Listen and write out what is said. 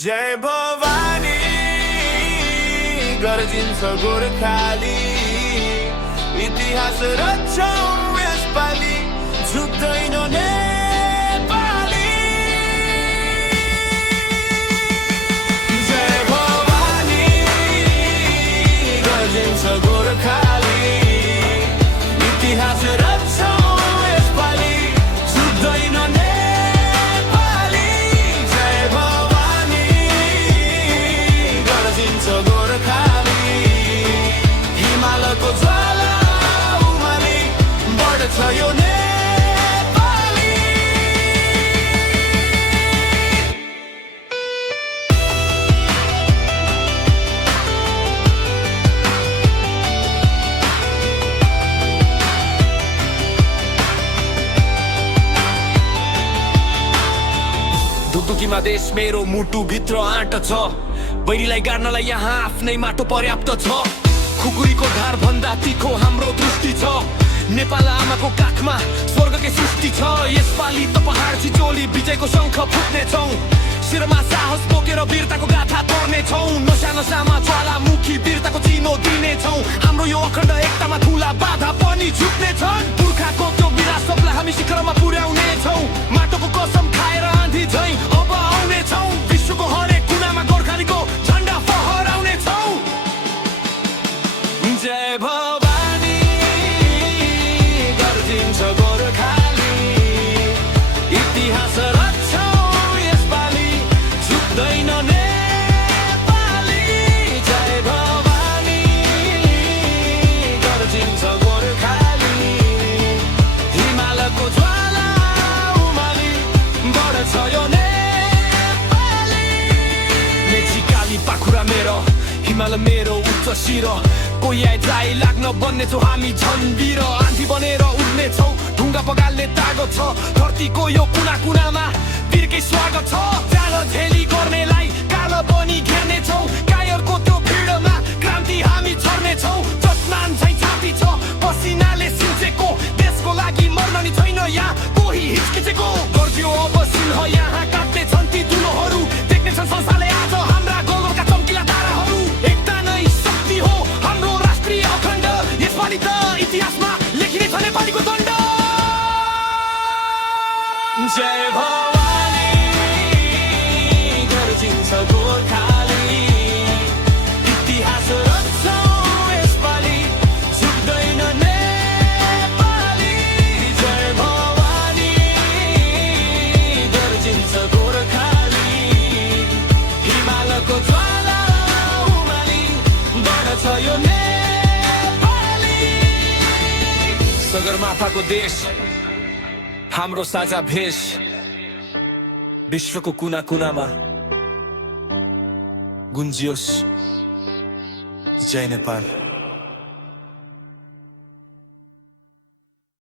जय भवानी गर्जिन्छ गोर्खाली इतिहास रच्छौं यसपालि झुक्दैन नेपाली। जय भवानी गर्जिन्छ गोर्खाली इतिहास रच्छौं यसपालि झुक्दैन नेपाली। जय भवानी गर्जिन्छ गोर्खाली हिमालको ज्वाला उमाली बढ्छ यो नेपाली। ढुकढुकीमा देश मेरो मुटु भित्र आँट छ, बैरीलाई गाड्नलाई यहाँ आफ्नै माटो पर्याप्त छ। खुकुरीको धार भन्दा तिखो हाम्रो दृष्टि छ, नेपाल आमाको काखमा स्वर्गकै सृष्टि छ। यसपालि त पहाड चिचोली विजयको शङ्ख फुट्नेछौँ, शिरमा साहस बोकेर वीरताको गाथा तोड्नेछौँ। नशा नशामा ज्वालामुखी वीरताको चिनो दिनेछौँ, हाम्रो यो अखण्ड एकतामा ठुला बाधा पनि झुक्नेछन्। पुर्खाको त्यो विरासतलाई हामी शिखरमा पुर्याउनेछौँ, माटोको कसम खाएर आँधी झैँ अब आउनेछौँ। विश्वको हरेक कुनामा गोर्खालीको झन्डा फहराउनेछौँ। जय भवानी गर्जिन्छ गोर्खाली इतिहास रच्छौं यसपालि झुक्दैन नेपाली। जय भवानी गर्जिन्छ गोर्खाली हिमालको ज्वाला उमाली बढ्छ यो नेपाली। मेची काली पाखुरा मेरो हिमाल मेरो उच्च शिर, कोही आए जाइ लाग्न बन्नेछौँ हामी झन् वीर। आँधी बनेर उड्नेछौँ ढुङ्गा पगाल्ने तागत छ, धरतीको यो कुना कुनामा वीरकै स्वागत छ। जालो झेली गर्नेलाई कालो पनि घेर्नेछौँ, कायरको त्यो भिडमा क्रान्ति हामी छर्नेछौँ। जसमान झैँ छाती छ पसिनाले सिन्चेको, देशको लागि मर्न नि छैन यहाँ कोही हिचकिचेको। गर्जियो अब सिंह यहाँ काट्ने छन् ती दुलोहरू, देख्नेछन् संसारले आज हाम्रा गौरवका चम्किला ताराहरू। एकता नै शक्ति हो हाम्रो राष्ट्रिय अखण्ड, यसपालि त इतिहासमा लेखिनेछ नेपालीको दण्ड। जय भवानी गर्जिन्छ गोर्खाली इतिहास रच्छौं यसपालि झुक्दैन नेपाली। जय भवानी गर्जिन्छ गोर्खाली हिमालको ज्वाला उमाली बढ्छ यो नेपाली। सगरमाथाको देश हाम्रो साझा भेष, विश्वको कुना कुनामा गुन्जियोस् जय नेपाल।